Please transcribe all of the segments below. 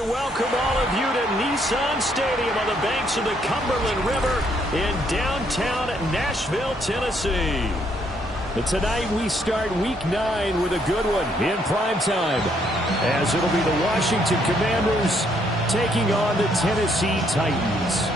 We welcome all of you to Nissan Stadium on the banks of the Cumberland River in downtown Nashville, Tennessee. And tonight we start Week 9 with a good one in primetime, as it'll be the Washington Commanders taking on the Tennessee Titans.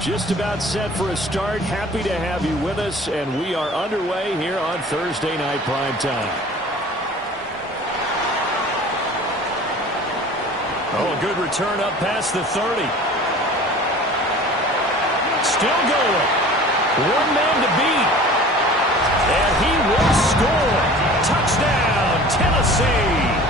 Just about set for a start. Happy to have you with us, and we are underway here on Thursday Night Primetime. Oh, a good return up past the 30. Still going. One man to beat. And he will score. Touchdown, Tennessee.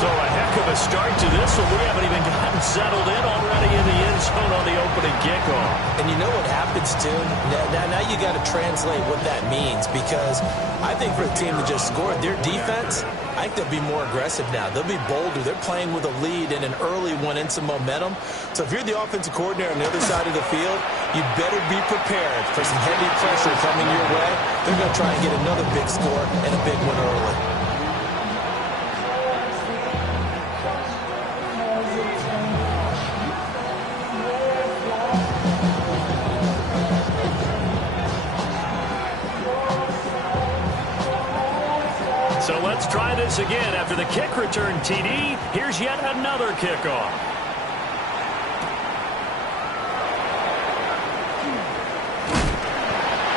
So a heck of a start to this one. We haven't even gotten settled in already in the end zone on the opening kickoff. And you know what happens, too? Now you got to translate what that means, because I think for a team that just scored, their defense, I think they'll be more aggressive now. They'll be bolder. They're playing with a lead and an early one and some momentum. So if you're the offensive coordinator on the other side of the field, you better be prepared for some heavy pressure coming your way. They're going to try and get another big score and a big one early. So let's try this again. After the kick return TD, here's yet another kickoff.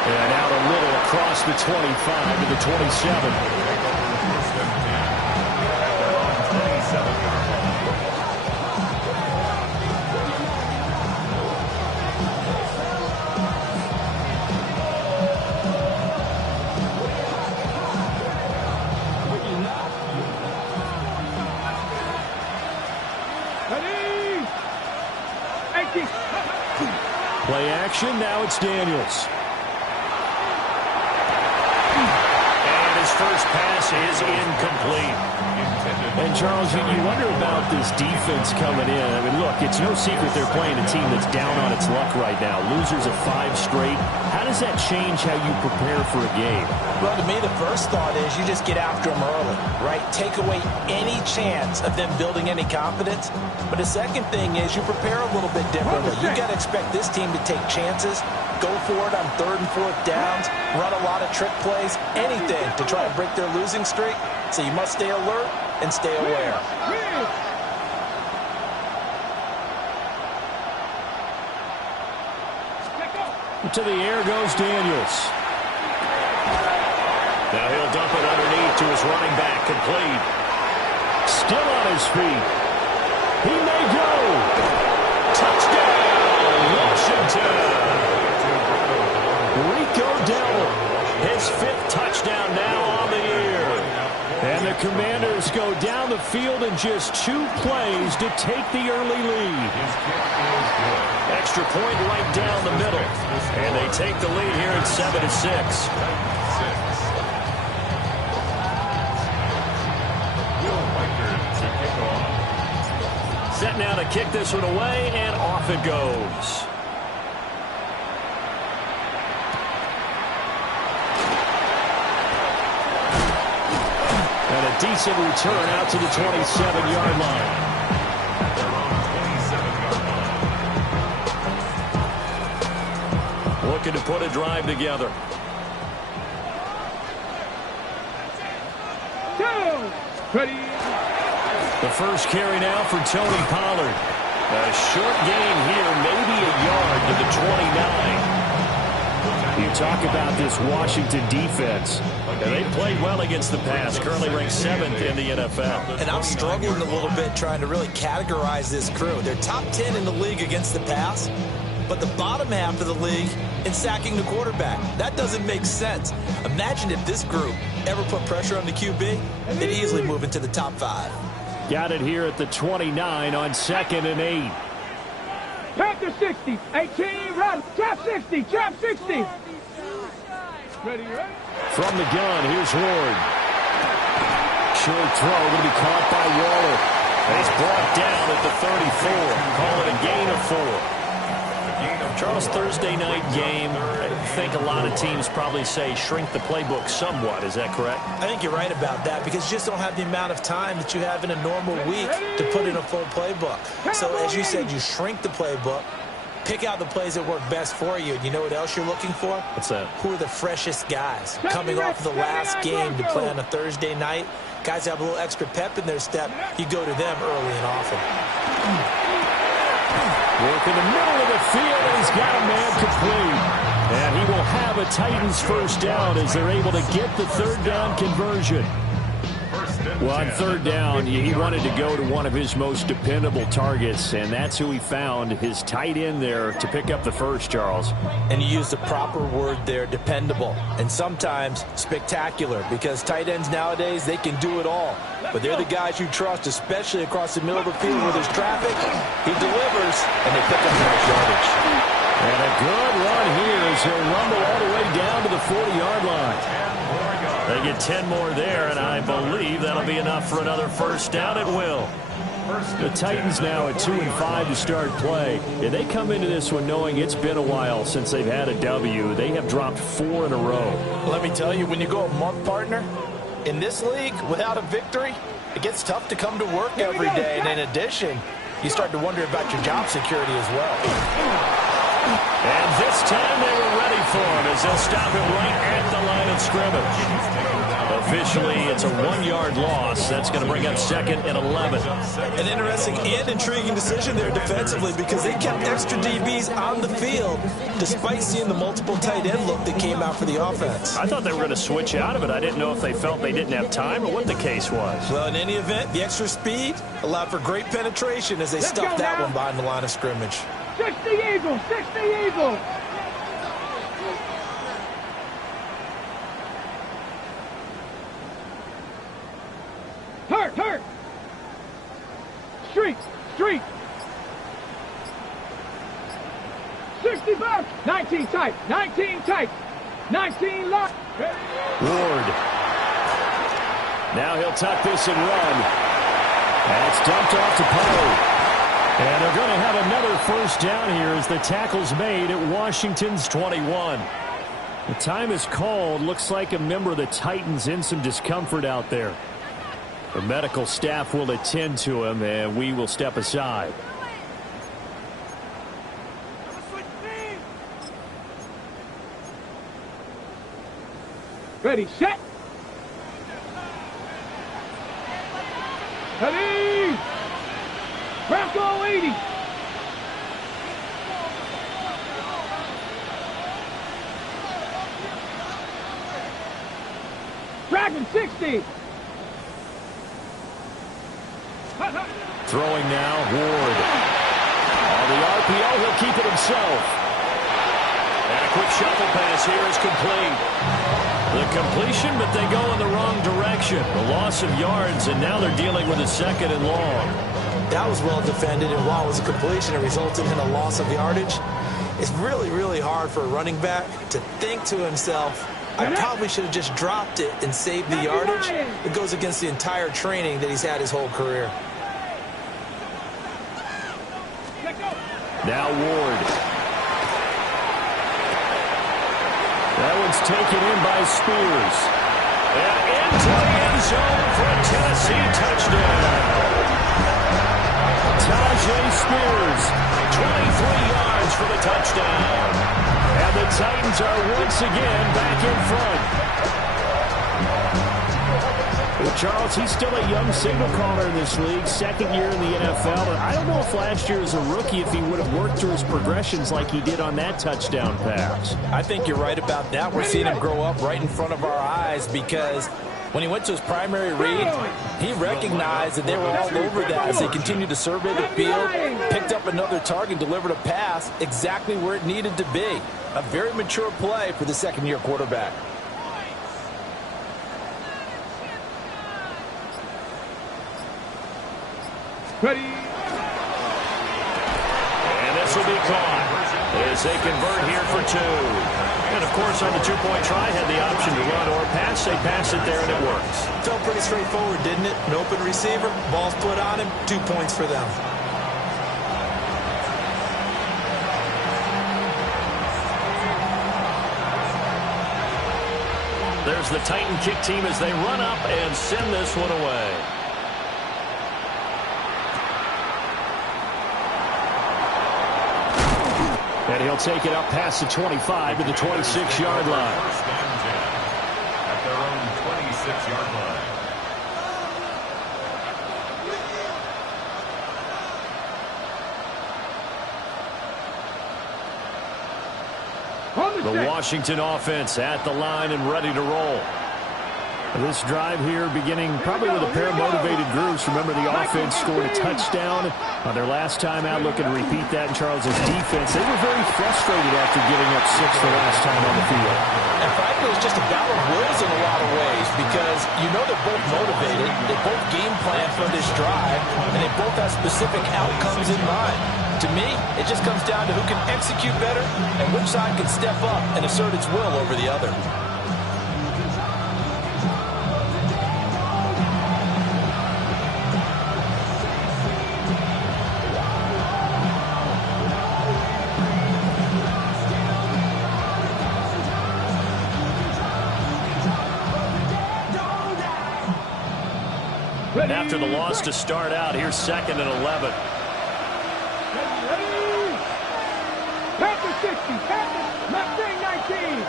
And out a little across the 25 to the 27. Play action, now it's Daniels. And his first pass is incomplete. And, Charles, you wonder about this defense coming in. I mean, look, it's no secret they're playing a team that's down on its luck right now. Losers of 5 straight. How does that change how you prepare for a game? Well, to me, the first thought is you just get after them early, right? Take away any chance of them building any confidence. But the second thing is you prepare a little bit differently. You got to expect this team to take chances, go for it on 3rd and 4th downs, run a lot of trick plays, anything to try to break their losing streak. So you must stay alert and stay aware. To the air goes Daniels. Now he'll dump it underneath to his running back, complete. Still on his feet. He may go. Touchdown, Washington. Rico Dowdle. His 5th touchdown now on the year. And the Commanders go down the field in just 2 plays to take the early lead. Extra point right down the middle. And they take the lead here at 7-6. Set now to kick this one away, and off it goes. And a decent return out to the 27-yard line. Looking to put a drive together. The first carry now for Tony Pollard. A short gain here, maybe a yard to the 29. You talk about this Washington defense. And they played well against the pass, currently ranked 7th in the NFL. And I'm struggling a little bit trying to really categorize this crew. They're top 10 in the league against the pass, but the bottom half of the league in sacking the quarterback. That doesn't make sense. Imagine if this group ever put pressure on the QB, they'd easily move into the top 5. Got it here at the 29 on 2nd and 8. Panther 60, 18, run, trap 60, trap 60. Ready, ready? From the gun, here's Ward. Short throw, going to be caught by Waller. And he's brought down at the 34. Call it a gain of 4. Charles, Thursday night game, I think a lot of teams probably say shrink the playbook somewhat. Is that correct? I think you're right about that because you just don't have the amount of time that you have in a normal week to put in a full playbook. So as you said, you shrink the playbook, pick out the plays that work best for you. And you know what else you're looking for? What's that? Who are the freshest guys coming off of the last game to play on a Thursday night? Guys have a little extra pep in their step. You go to them early and often. Work in the middle of the field, and he's got a man complete. And he will have a Titans first down as they're able to get the third down conversion. Well, on third down, he wanted to go to one of his most dependable targets, and that's who he found, his tight end there to pick up the first, Charles. And you use the proper word there, dependable, and sometimes spectacular, because tight ends nowadays, they can do it all. But they're the guys you trust, especially across the middle of the field where there's traffic. He delivers, and they pick up nice yardage. And a good run here as he'll rumble all the way down to the 40-yard line. They get 10 more there, and I believe that'll be enough for another first down at will. The Titans now at 2-5 to start play. And they come into this one knowing it's been a while since they've had a W. They have dropped 4 in a row. Let me tell you, when you go a month, partner, in this league, without a victory, it gets tough to come to work every day. And in addition, you start to wonder about your job security as well. And this time they were ready for him as they'll stop him right at the line of scrimmage. Officially, it's a 1-yard loss. That's going to bring up 2nd and 11. An interesting and intriguing decision there defensively because they kept extra DBs on the field despite seeing the multiple tight end look that came out for the offense. I thought they were going to switch out of it. I didn't know if they felt they didn't have time or what the case was. Well, in any event, the extra speed allowed for great penetration as they stuffed that one behind the line of scrimmage. 60 Eagles, 60 Eagles. Hurt. Street. 60 back. 19 tight. 19 lock. Ward. Now he'll tuck this and run. And it's dumped off to Poe. And they're going to have another first down here as the tackle's made at Washington's 21. The time is called. Looks like a member of the Titans in some discomfort out there. The medical staff will attend to him, and we will step aside. Ready, set. Ready. Bronco 80. Dragon 60. Throwing now, Ward. On the RPO, he'll keep it himself. And a quick shuffle pass here is complete. The completion, but they go in the wrong direction. A loss of yards, and now they're dealing with a 2nd and long. That was well defended, and while it was a completion, it resulted in a loss of yardage. It's really hard for a running back to think to himself, I probably should have just dropped it and saved the yardage. It goes against the entire training that he's had his whole career. Now Ward. That one's taken in by Spears. And into the end zone for a Tennessee touchdown. Tajay Spears. 23 yards for the touchdown. And the Titans are once again back in front. Well, Charles, he's still a young signal caller in this league, 2nd year in the NFL. And I don't know if last year as a rookie, if he would have worked through his progressions like he did on that touchdown pass. I think you're right about that. We're seeing him grow up right in front of our eyes because when he went to his primary read, he recognized that they were all over that as they continued to survey the field, picked up another target, delivered a pass exactly where it needed to be. A very mature play for the 2nd-year quarterback. Ready. And this will be caught as they convert here for 2. And, of course, on the two-point try, had the option to run or pass. They pass it there, and it works. Felt pretty straightforward, didn't it? An open receiver, ball's put on him, 2 points for them. There's the Titan kick team as they run up and send this one away. And he'll take it up past the 25 to the 26-yard line. First down 10 at their own 26-yard line. The Washington offense at the line and ready to roll. This drive here beginning probably with a pair of motivated groups. Remember, the offense scored a touchdown on their last time out, looking to repeat that in Charles' defense. They were very frustrated after giving up 6 the last time on the field. And frankly, it's just a battle of wills in a lot of ways because you know they're both motivated, they both game plan for this drive, and they both have specific outcomes in mind. To me, it just comes down to who can execute better and which side can step up and assert its will over the other. After the loss to start out, here's 2nd and 11. Panther 60, Panther, left wing 19.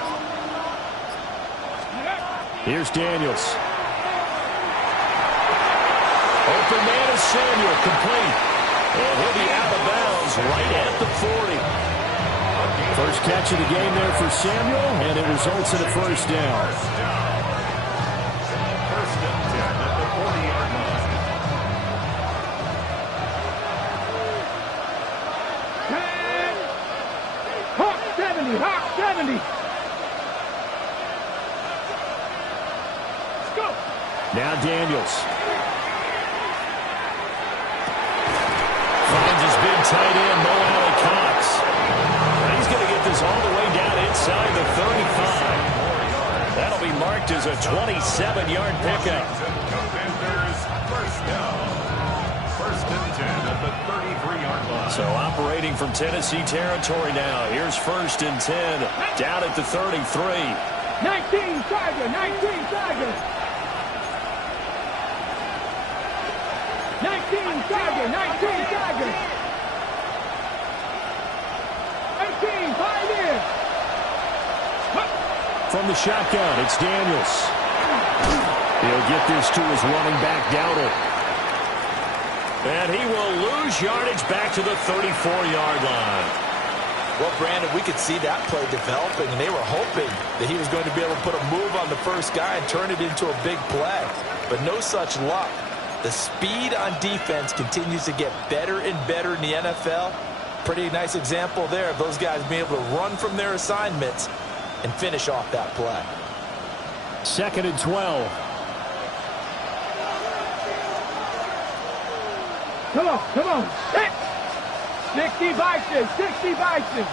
Here's Daniels. Open man is Samuel, complete. And he'll be out of bounds right at the 40. First catch of the game there for Samuel, and it results in a first down. First and 10 at the 40-yard line. 10. Hawk 70, Hawk 70. Let's go. Now Daniels. Finds his big tight end, Mo Alley Cox. And he's going to get this all the way down inside the 35. That'll be marked as a 27-yard pickup. Commanders first down. First and 10 at the 33-yard line. So operating from Tennessee territory now. Here's 1st and 10 down at the 33. 19 Tiger, 19 Tiger. 19 Tiger, 19 Tiger. 18, 5 in. From the shotgun, it's Daniels. He'll get this to his running back, Dowdle. And he will lose yardage back to the 34-yard line. Well, Brandon, we could see that play developing, and they were hoping that he was going to be able to put a move on the first guy and turn it into a big play. But no such luck. The speed on defense continues to get better and better in the NFL. Pretty nice example there of those guys being able to run from their assignments and finish off that play. 2nd and 12. Come on, come on. 60 Bison, 60 Bison.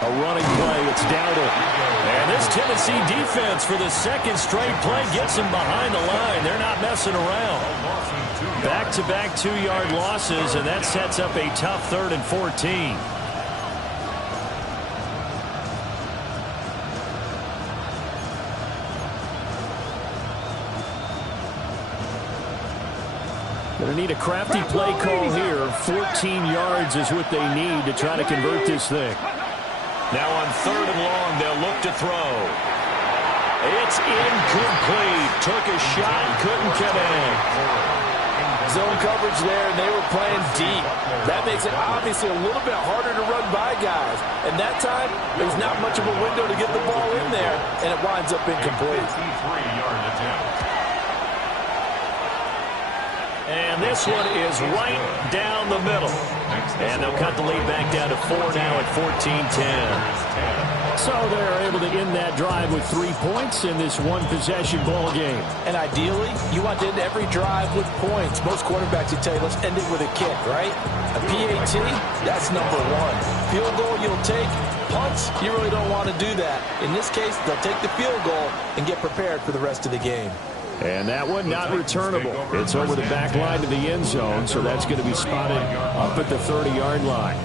A running play, it's Dowdle. And this Tennessee defense for the 2nd straight play gets him behind the line. They're not messing around. Back-to-back 2-yard losses, and that sets up a tough 3rd and 14. Going to need a crafty play call here. 14 yards is what they need to try to convert this thing. Now on 3rd and long, they'll look to throw. It's incomplete. Took a shot, couldn't connect. Zone coverage there, and they were playing deep. That makes it obviously a little bit harder to run by guys. And that time, there's not much of a window to get the ball in there, and it winds up incomplete. 53-yard attempt. And this one is right down the middle. And they'll cut the lead back down to 4 now at 14-10. So they're able to end that drive with 3 points in this one-possession ball game. And ideally, you want to end every drive with points. Most quarterbacks will tell you, let's end it with a kick, right? A PAT, that's number one. Field goal you'll take. Punts, you really don't want to do that. In this case, they'll take the field goal and get prepared for the rest of the game. And that one not returnable. It's over the back line to the end zone, so that's going to be spotted up at the 30-yard line.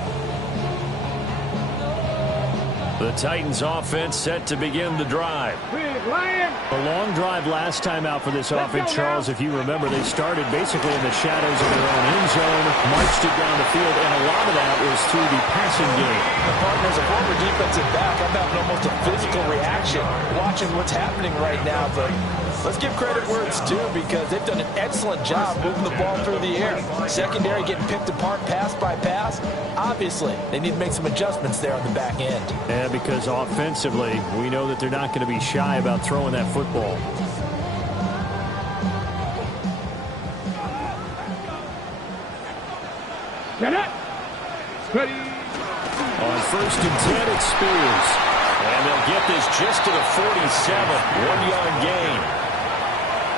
The Titans offense set to begin the drive. A long drive last time out for this offense, Charles. If you remember, they started basically in the shadows of their own end zone, marched it down the field, and a lot of that was through the passing game. The partner, as a former defensive back, I'm having almost a physical reaction watching what's happening right now, but let's give credit where it's due because they've done an excellent job moving the ball through the air. Secondary getting picked apart pass by pass. Obviously, they need to make some adjustments there on the back end. Yeah, because offensively, we know that they're not going to be shy about throwing that football. Get it. Ready. On 1st and 10, it's Spears. And they'll get this just to the 47. 1-yard gain.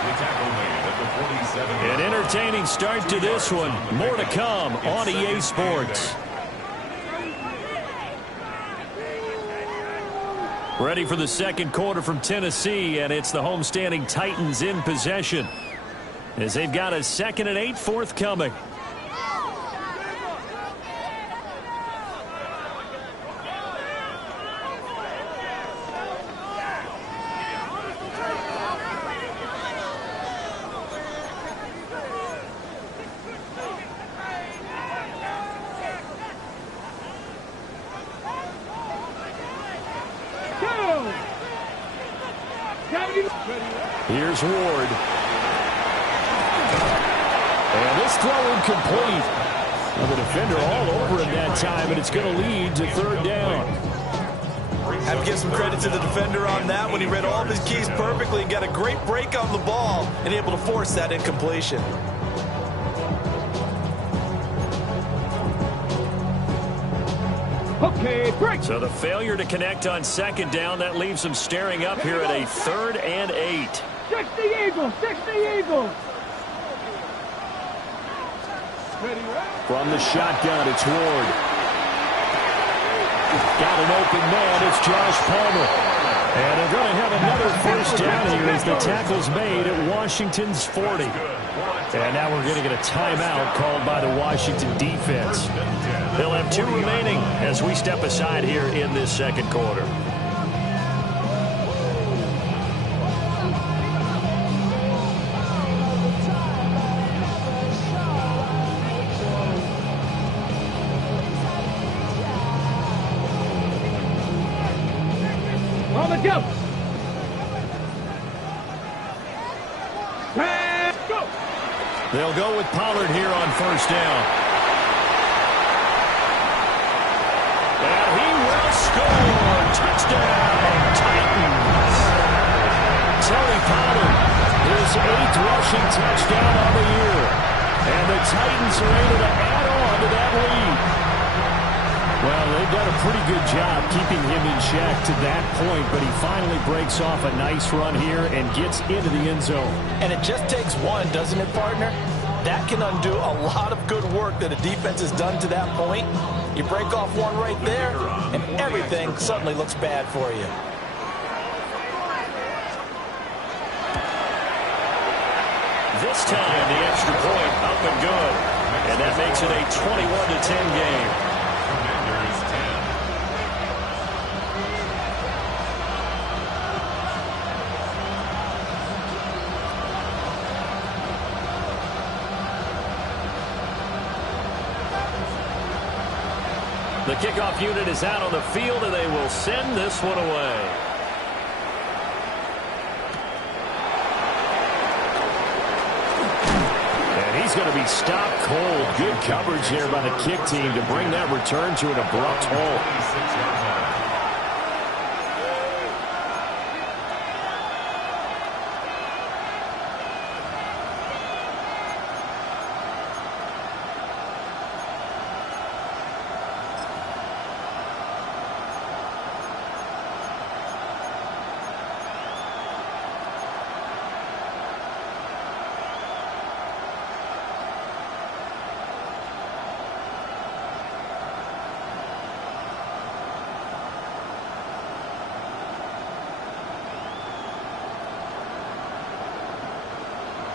The tackle made at the 47. An entertaining start to this one. More to come on EA Sports. Ready for the second quarter from Tennessee, and it's the homestanding Titans in possession as they've got a 2nd and 8 forthcoming. Here's Ward. And this throw incomplete. Well, the defender all over him that time, and it's going to lead to 3rd down. Have to give some credit to the defender on that when he read all of his keys perfectly and got a great break on the ball and able to force that incompletion. Okay, break. So the failure to connect on 2nd down, that leaves them staring up here at a 3rd and 8. 60 Eagles, 60 Eagles. From the shotgun, it's Ward. Got an open man. It's Josh Palmer. And they're going to have another 1st down here as the tackle's made at Washington's 40. And now we're going to get a timeout called by the Washington defense. They'll have 2 remaining as we step aside here in this second quarter. On the jump. Go. They'll go with Pollard here on 1st down. And he will score. Touchdown, Titans. Tony Pollard, his 8th rushing touchdown on the year. And the Titans are able to add on to that lead. Well, they've done a pretty good job keeping him in check to that point, but he finally breaks off a nice run here and gets into the end zone. And it just takes one, doesn't it, partner? That can undo a lot of good work that a defense has done to that point. You break off one right there, and everything suddenly looks bad for you. This time, the extra point up and good. And that makes it a 21-10 game. The kickoff unit is out on the field, and they will send this one away. And he's going to be stopped cold. Good coverage there by the kick team to bring that return to an abrupt halt.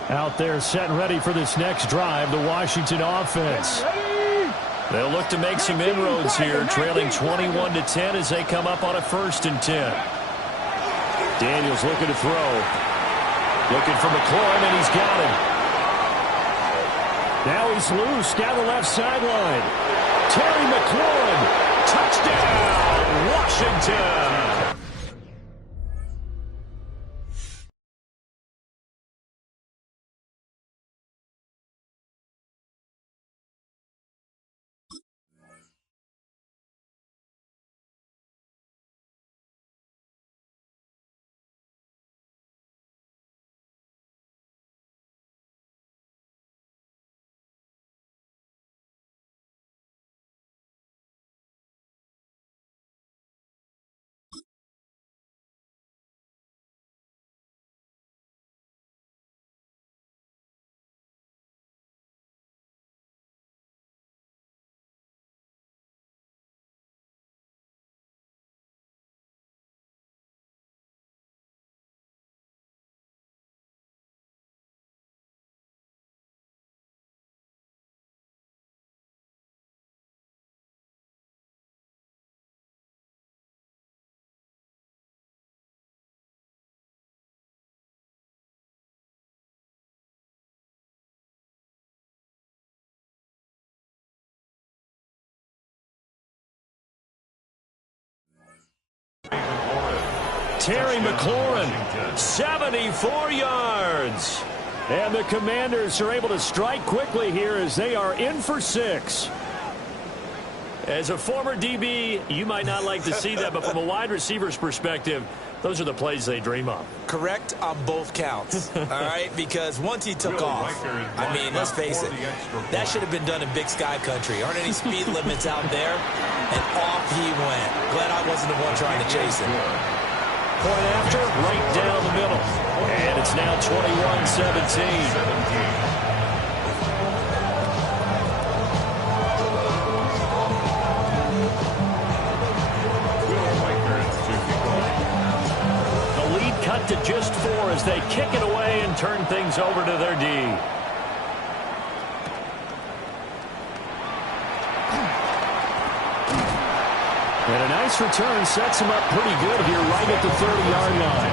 Out there set and ready for this next drive, the Washington offense. They'll look to make some inroads here, trailing 21-10 as they come up on a 1st and 10. Daniels looking to throw. Looking for McLaurin, and he's got him. Now he's loose down the left sideline. Terry McLaurin, touchdown, Washington. Terry McLaurin, 74 yards. And the Commanders are able to strike quickly here as they are in for 6. As a former DB, you might not like to see that, but from a wide receiver's perspective, those are the plays they dream of. Correct on both counts, all right? Because once he took off, I mean, let's face it, that should have been done in Big Sky Country. Aren't any speed limits out there? And off he went. Glad I wasn't the one trying to chase him. Point after, right down the middle. And it's now 21-17. The lead cut to just 4 as they kick it away and turn things over to their D. And a nice return sets him up pretty good here right at the 30-yard line.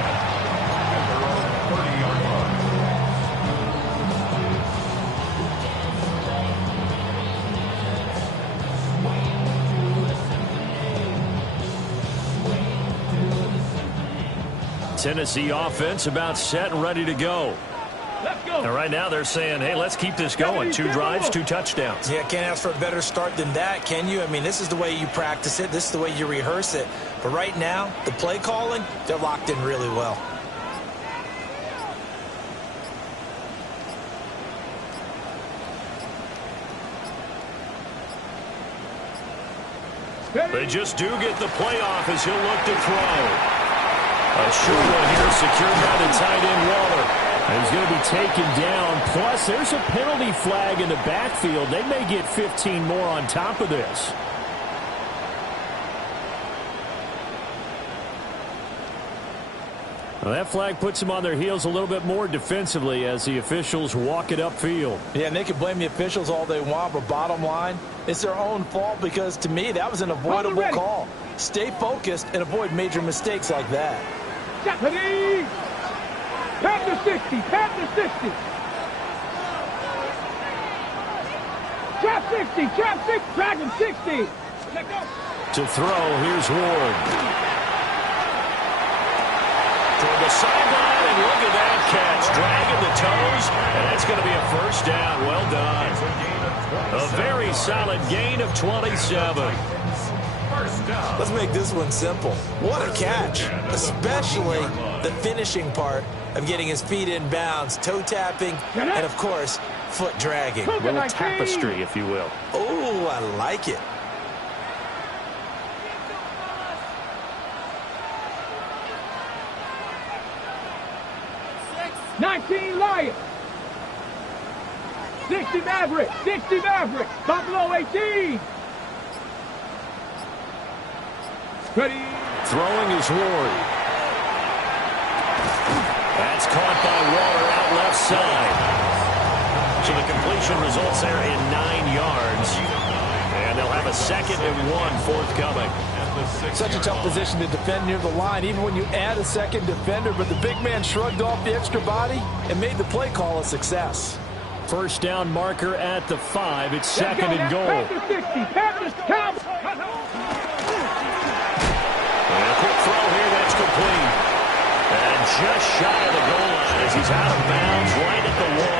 Tennessee offense about set and ready to go. And right now they're saying, hey, let's keep this going. 2 drives, 2 touchdowns. Yeah, can't ask for a better start than that, can you? I mean, this is the way you practice it. This is the way you rehearse it. But right now, the play calling, they're locked in really well. They just do get the playoff as he'll look to throw. A short one here secured by the tight end Waller. And he's going to be taken down. Plus, there's a penalty flag in the backfield. They may get 15 more on top of this. Well, that flag puts them on their heels a little bit more defensively as the officials walk it upfield. Yeah, and they can blame the officials all they want, but bottom line, it's their own fault because, to me, that was an avoidable call. Stay focused and avoid major mistakes like that. Japanese! Tap the 60, tap the 60. Trap 60, trap 60, dragon 60. Let go. To throw, here's Ward. Toward the sideline, and look at that catch. Dragging the toes, and that's going to be a first down. Well done. A very solid gain of 27. Let's make this one simple. What a catch, especially the finishing part of getting his feet in bounds, toe tapping, and, of course, foot dragging. A little tapestry, if you will. Oh, I like it. $19 Lions. 60 Maverick. 60 Maverick. Buffalo 18. Ready. Throwing is Ward. That's caught by Waller out left side. completion results there in 9 yards. And they'll have a 2nd and 1 forthcoming. Such a tough position to defend near the line, even when you add a second defender, but the big man shrugged off the extra body and made the play call a success. First down marker at the 5. It's 2nd and goal. And a quick throw here, that's complete. And just shy of the goal line as he's out of bounds right at the 1.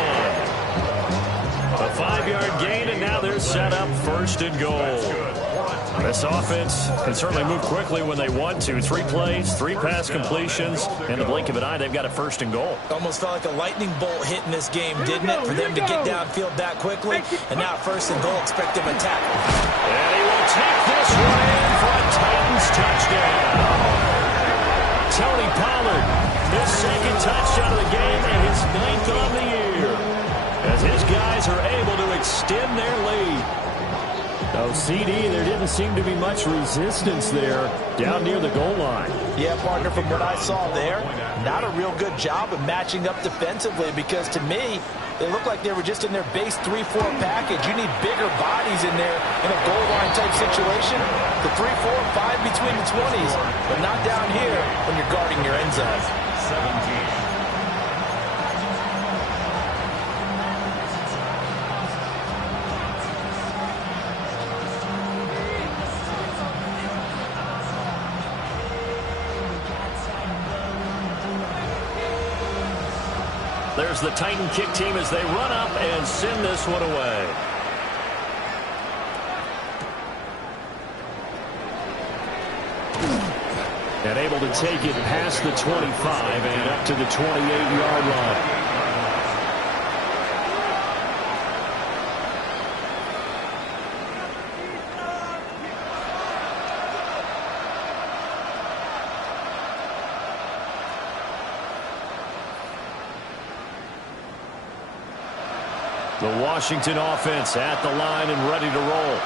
A 5-yard gain, and now they're set up 1st and goal. This offense can certainly move quickly when they want to. 3 plays, 3 pass completions. In the blink of an eye, they've got a 1st and goal. Almost felt like a lightning bolt hit in this game, didn't it? For them to get downfield that quickly. And now 1st and goal, expect them to tackle. And he will take this one in for a Titans touchdown. Tony Pollard, his 2nd touchdown of the game and his 9th on the year. As his guys are able to extend their lead. Oh, CD, there didn't seem to be much resistance there down near the goal line. Yeah, partner, from what I saw there, not a real good job of matching up defensively because to me, they look like they were just in their base 3-4 package. You need bigger bodies in there in a goal line type situation. The 3, 4, 5 between the 20s, but not down here when you're guarding your end zone. 17. There's the Titan kick team as they run up and send this one away. And able to take it past the 25 and up to the 28-yard line. The Washington offense at the line and ready to roll.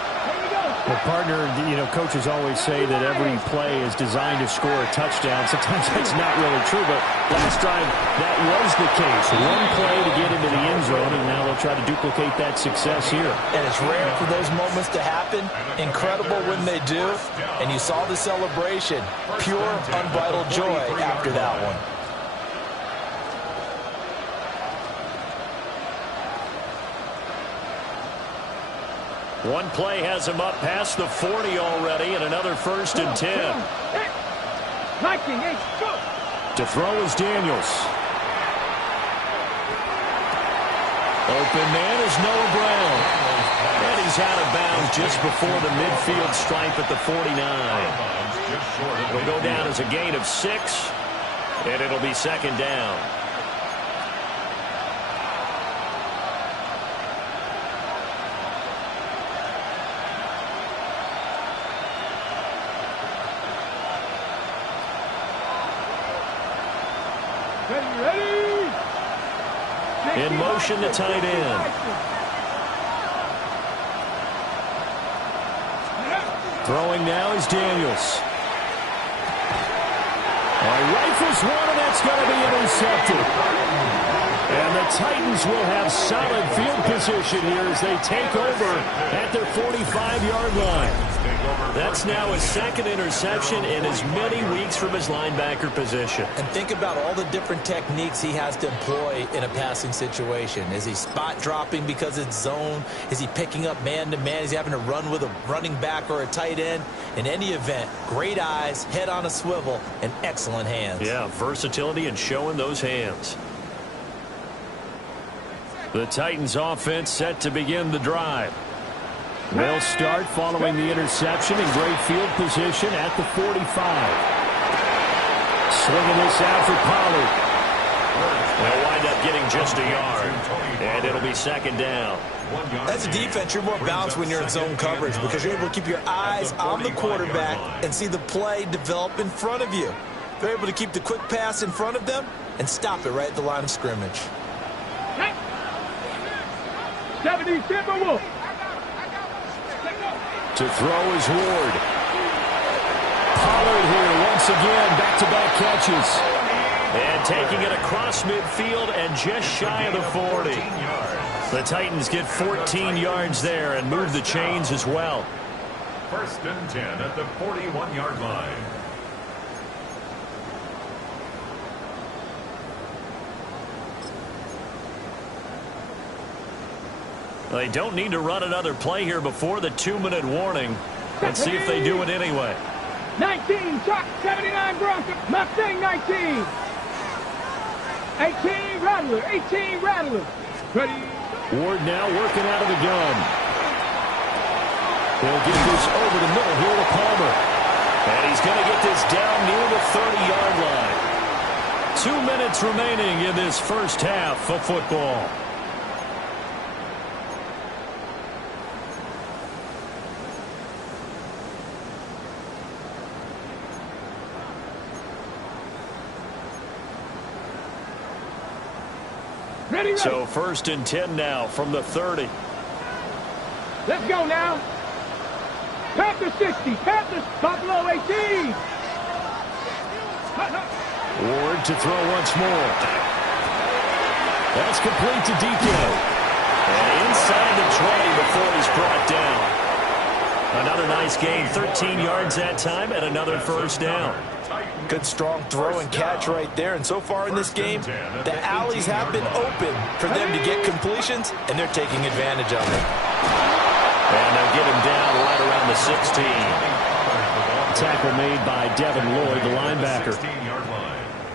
Well, partner, coaches always say that every play is designed to score a touchdown. Sometimes that's not really true, but last drive, that was the case. One play to get into the end zone, and now they'll try to duplicate that success here. And it's rare for those moments to happen. Incredible when they do. And you saw the celebration. Pure, unbridled joy after that one. One play has him up past the 40 already, and another 1st and 10. To throw is Daniels. Open man is Noah Brown. And he's out of bounds just before the midfield stripe at the 49. It'll go down as a gain of 6, and it'll be 2nd down. In motion, the tight end. Throwing now is Daniels. Rifles one, and that's going to be intercepted. And the Titans will have solid field position here as they take over at their 45-yard line. That's now his 2nd interception in as many weeks from his linebacker position. And think about all the different techniques he has to employ in a passing situation. Is he spot dropping because it's zone? Is he picking up man-to-man? Is he having to run with a running back or a tight end? In any event, great eyes, head on a swivel, and excellent hands. Yeah, versatility and showing those hands. The Titans offense set to begin the drive. They'll start following the interception in great field position at the 45. Swinging this out for Pollard. They'll wind up getting just a yard, and it'll be 2nd down. As a defense, you're more balanced when you're in zone coverage because you're able to keep your eyes on the quarterback and see the play develop in front of you. They're able to keep the quick pass in front of them and stop it right at the line of scrimmage. 70 Timberwolves. To throw is Ward. Pollard here once again, back-to-back catches. And taking it across midfield and just shy of the 40. The Titans get 14 yards there and move the chains as well. 1st and 10 at the 41-yard line. They don't need to run another play here before the 2-minute warning. Let's see if they do it anyway. 19, Chuck, 79 Broncos, Mustang 19. 18, Rattler, 18, Rattler. Ready. Ward now working out of the gun. They'll get this over the middle here to Palmer. And he's going to get this down near the 30-yard line. 2 minutes remaining in this first half of football. Ready, ready. So 1st and 10 now from the 30. Let's go now. Panthers 60, Panthers, Buffalo 18. Ward to throw once more. That's complete to DK. And inside the 20 before he's brought down. Another nice gain, 13 yards that time, and another first down. Good strong throw and catch right there. And so far in this game, the alleys have been open for them to get completions, and they're taking advantage of it. And they'll get him down right around the 16. Tackle made by Devin Lloyd, the linebacker.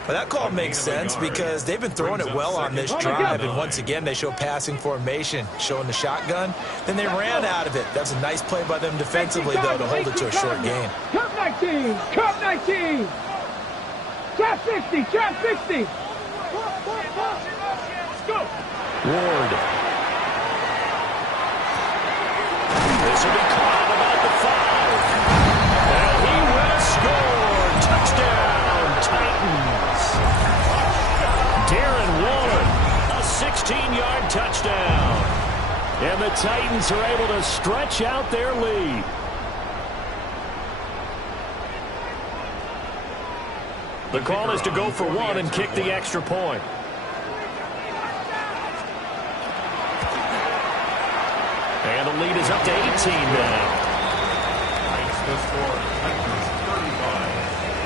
Well, that call makes sense because they've been throwing it well on this drive, and once again they show passing formation, showing the shotgun. Then they ran out of it. That's a nice play by them defensively, though, to hold it to a short gain. Cup 19, Cup 19. Trap 60, Trap 60. Let's go. Ward. This will be caught about the 5. And he will score. Touchdown, Titans. Darren Waller, a 16-yard touchdown. And the Titans are able to stretch out their lead. The call is to go for one and kick the extra point. And the lead is up to 18 now. Titans the score. Titans 35.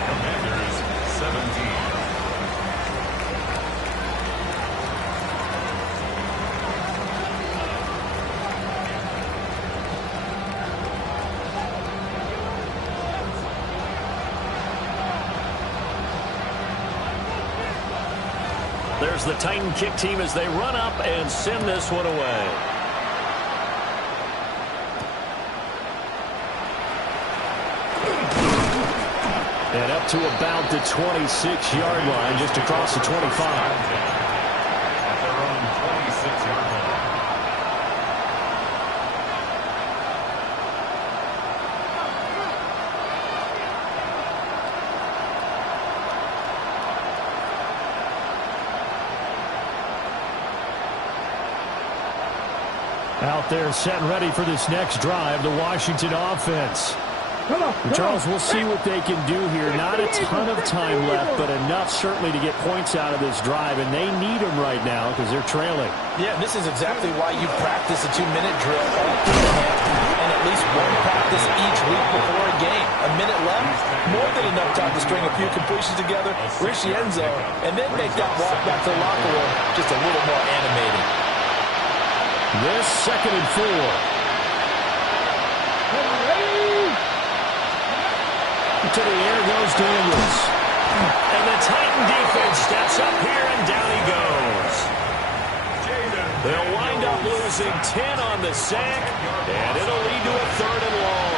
Commanders 17. There's the Titan kick team as they run up and send this one away. And up to about the 26-yard line, just across the 25. At their own 26-yard line. Out there set and ready for this next drive, the Washington offense. Charles, we'll see what they can do here. Not a ton of time left, but enough certainly to get points out of this drive, and they need them right now because they're trailing. Yeah, this is exactly why you practice a 2-minute drill all camp, and at least one practice each week before a game. A minute left, more than enough time to string a few completions together, reach the end zone, and then make that walk back to the locker room just a little more animated. This 2nd and 4. To the air goes Daniels. And the Titan defense steps up here, and down he goes. They'll wind up losing 10 on the sack, and it'll lead to a 3rd and long.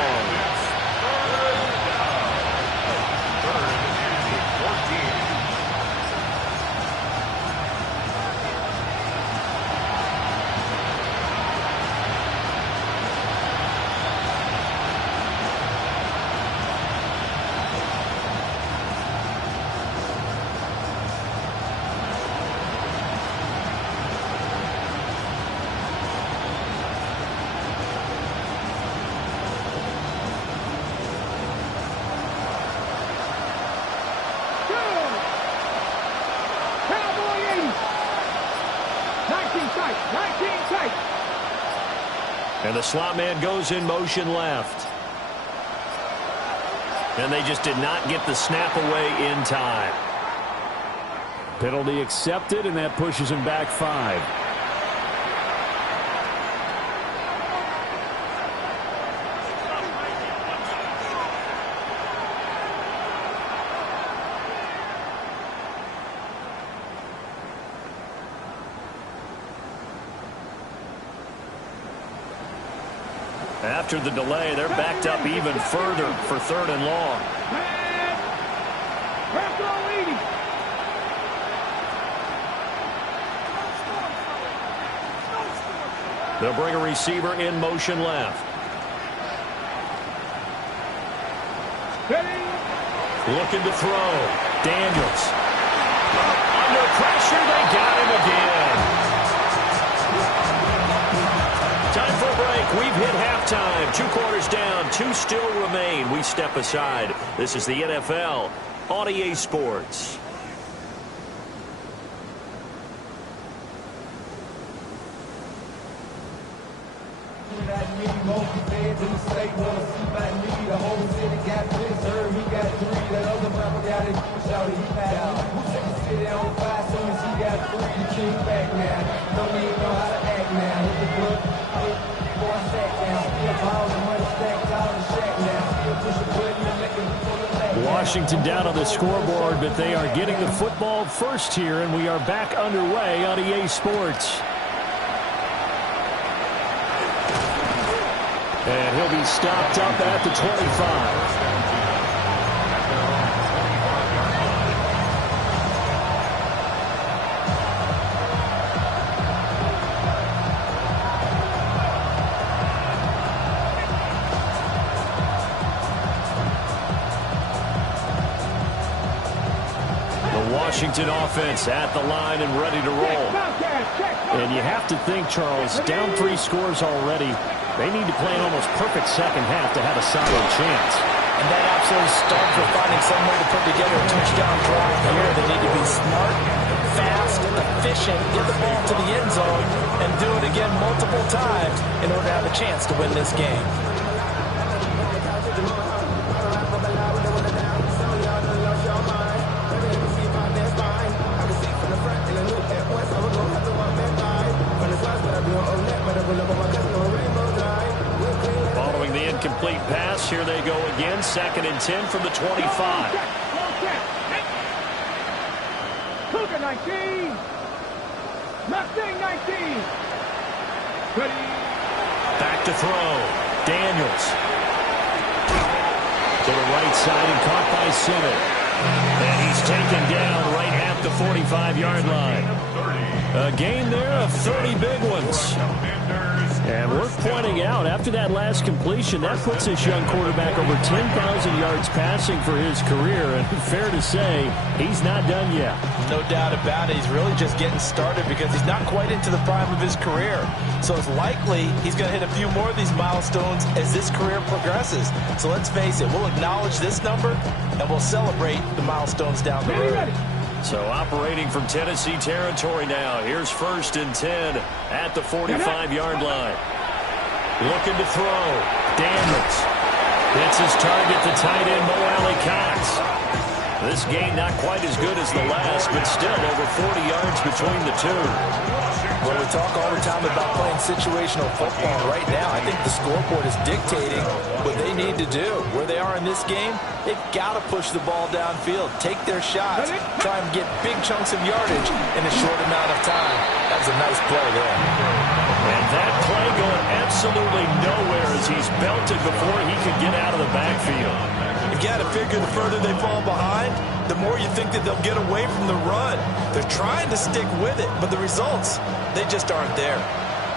And the slot man goes in motion left. And they just did not get the snap away in time. Penalty accepted, and that pushes him back 5. After the delay, they're backed up even further for 3rd and long. They'll bring a receiver in motion left. Looking to throw. Daniels. Under pressure, they got him again. Time for a break. We've hit halftime. 2 quarters down. 2 still remain. We step aside. This is the NFL on EA Sports. Washington down on the scoreboard, but they are getting the football first here, and we are back underway on EA Sports. And he'll be stopped up at the 25. Washington offense at the line and ready to roll. And you have to think, Charles, down 3 scores already. They need to play an almost perfect second half to have a solid chance. And that absolutely starts with finding some way to put together a touchdown drive here. They need to be smart, fast, efficient, get the ball to the end zone, and do it again multiple times in order to have a chance to win this game. Following the incomplete pass, here they go again. 2nd and 10 from the 25. Cougar 19. Mustang 19. Back to throw. Daniels. To the right side and caught by Simmons. And he's taken down right at the 45-yard line. A gain there of 30 big ones. And worth pointing out, after that last completion, that puts this young quarterback over 10,000 yards passing for his career. And fair to say, he's not done yet. No doubt about it. He's really just getting started because he's not quite into the prime of his career. So it's likely he's going to hit a few more of these milestones as this career progresses. So let's face it, we'll acknowledge this number and we'll celebrate the milestones down the road. So operating from Tennessee territory now. Here's 1st and 10 at the 45-yard line. Looking to throw. Daniels. Hits his target, the tight end, Mo Alley Cox. This game not quite as good as the last, but still over 40 yards between the two. Well, we talk all the time about playing situational football. Right now, I think the scoreboard is dictating what they need to do. Where they are in this game, they've got to push the ball downfield, take their shots, try and get big chunks of yardage in a short amount of time. That was a nice play there. And that play going absolutely nowhere as he's belted before he could get out of the backfield. You got to figure the further they fall behind, the more you think that they'll get away from the run. They're trying to stick with it, but the results, they just aren't there.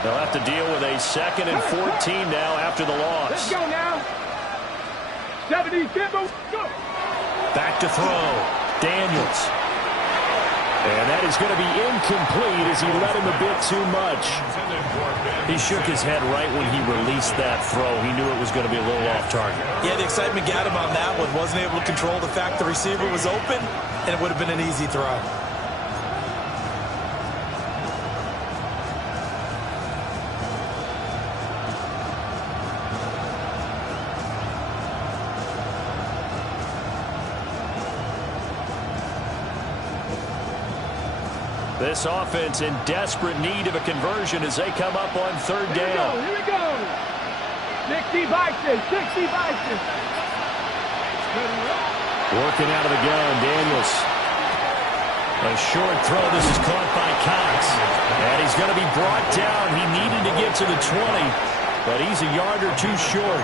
They'll have to deal with a 2nd and 14 now after the loss. Let's go now. 70, Kimbo, go. Back to throw. Daniels. And that is going to be incomplete as he let him a bit too much. He shook his head right when he released that throw. He knew it was going to be a little off target. Yeah, the excitement got him on that one. Wasn't able to control the fact the receiver was open, and it would have been an easy throw. This offense in desperate need of a conversion as they come up on third down. Here we go. 60 Vikings, 60 Vikings. Working out of the gun, Daniels. A short throw. This is caught by Cox. And he's going to be brought down. He needed to get to the 20, but he's a yard or two short.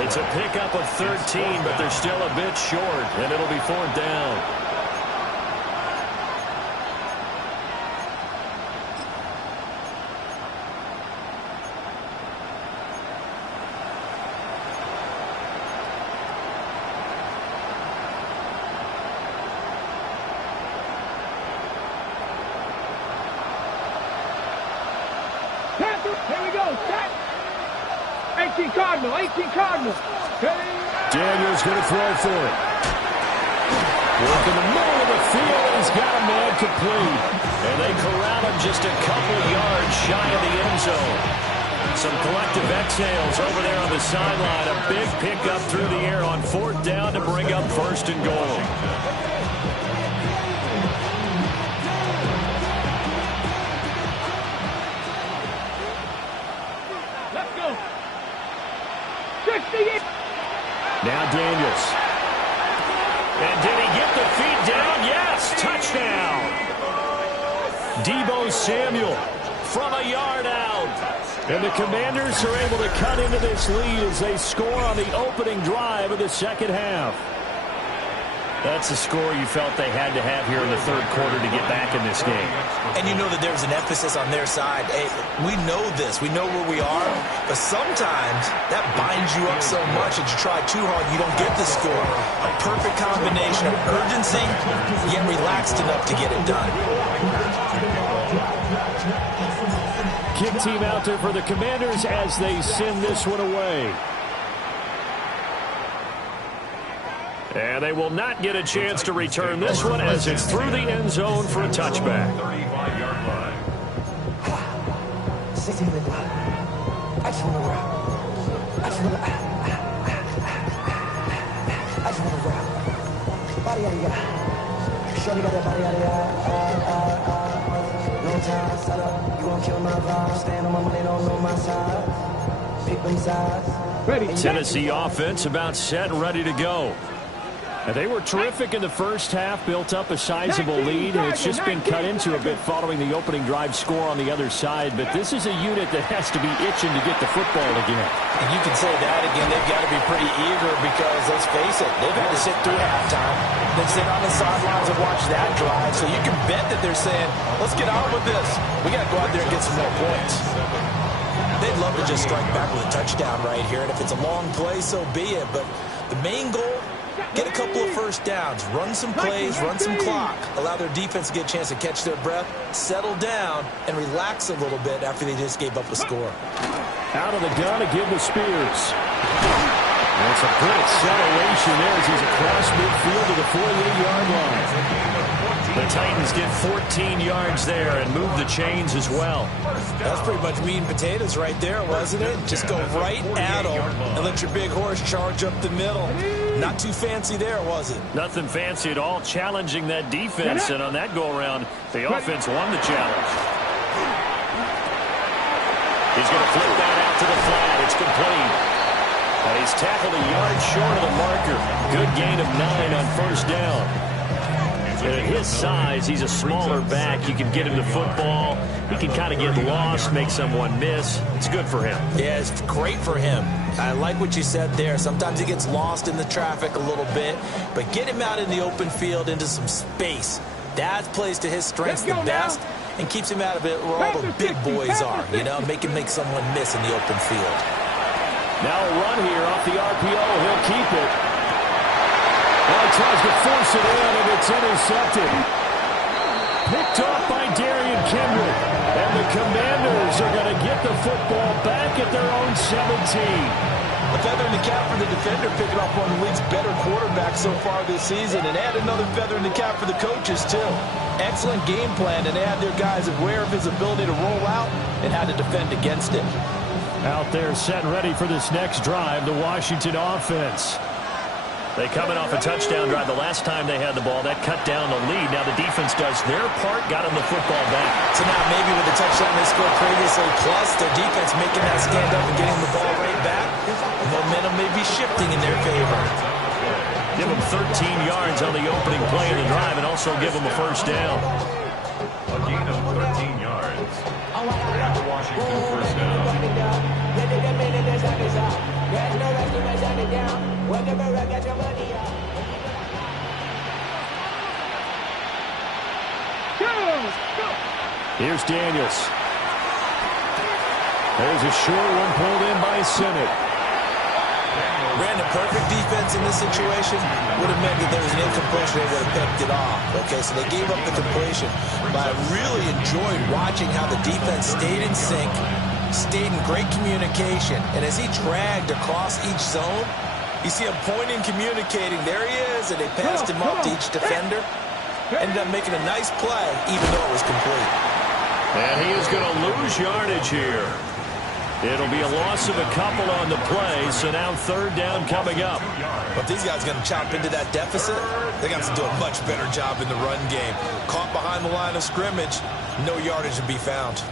It's a pickup of 13, but they're still a bit short, and it'll be fourth down. Here we go. Set. 18 Cardinal. 18 Cardinal. Daniels going to throw for it. Work in the middle of the field. He's got a man complete. And they corral him just a couple yards shy of the end zone. Some collective exhales over there on the sideline. A big pickup through the air on fourth down to bring up first and goal. Now Daniels. And did he get the feet down? Yes, touchdown. Deebo Samuel from a yard out. And the Commanders are able to cut into this lead as they score on the opening drive of the second half. That's a score you felt they had to have here in the third quarter to get back in this game. And you know that there's an emphasis on their side. Hey, we know this. We know where we are. But sometimes that binds you up so much that you try too hard, you don't get the score. A perfect combination of urgency, yet relaxed enough to get it done. Kick team out there for the Commanders as they send this one away. And they will not get a chance to return this one as it's through the end zone for a touchback. 35-yard line. Tennessee offense about set and ready to go. And they were terrific in the first half, built up a sizable lead, and it's just been cut into a bit following the opening drive score on the other side. But this is a unit that has to be itching to get the football again. And you can say that again. They've got to be pretty eager because, let's face it, they've had to sit through halftime, then sit on the sidelines and watch that drive. So you can bet that they're saying, let's get on with this. We got to go out there and get some more points. They'd love to just strike back with a touchdown right here. And if it's a long play, so be it. But the main goal, get a couple of first downs, run some plays, run some clock, allow their defense to get a chance to catch their breath, settle down, and relax a little bit after they just gave up a score. Out of the gun again to Spears. And it's a good acceleration there as he's across midfield to the 48-yard line. The Titans get 14 yards there and move the chains as well. That's pretty much meat and potatoes right there, wasn't it? Just go right at them and let your big horse charge up the middle. Not too fancy there, was it? Nothing fancy at all, challenging that defense, and on that go-around, the offense won the challenge. He's going to flip that out to the flat. It's complete. And he's tackled a yard short of the marker. Good gain of 9 on first down. And at his size, he's a smaller back. You can get him the football. He can kind of get lost, make someone miss. It's good for him. Yeah, it's great for him. I like what you said there. Sometimes he gets lost in the traffic a little bit, but get him out in the open field into some space. That plays to his strengths the best and keeps him out of it where all the big boys are, you know, make him make someone miss in the open field. Now a run here off the RPO. He'll keep it. Well, he tries to force it in, and it's intercepted. Picked off by Darian Kendrick. And the Commanders are going to get the football back at their own 17. A feather in the cap for the defender, picking off one of the league's better quarterbacks so far this season, and add another feather in the cap for the coaches, too. Excellent game plan, and they had their guys aware of his ability to roll out and how to defend against it. Out there set and ready for this next drive, the Washington offense. They coming off a touchdown drive the last time they had the ball. That cut down the lead. Now the defense does their part, got them the football back. So now maybe with the touchdown they scored previously, plus their defense making that stand up and getting the ball right back, momentum may be shifting in their favor. Give them 13 yards on the opening play of the drive and also give them a first down. A gain of 13 yards. After Washington first down. Here's Daniels. There's a short one pulled in by Sinnott. Brandon, perfect defense in this situation would have meant that there was an incompletion. They would have picked it off. Okay, so they gave up the completion. But I really enjoyed watching how the defense stayed in sync, stayed in great communication. And as he dragged across each zone, you see him pointing, communicating. There he is, and they passed him up to each defender. Ended up making a nice play, even though it was complete. And he is going to lose yardage here. It'll be a loss of a couple on the play, so now third down coming up. But these guys going to chop into that deficit, they got to do a much better job in the run game. Caught behind the line of scrimmage, no yardage to be found.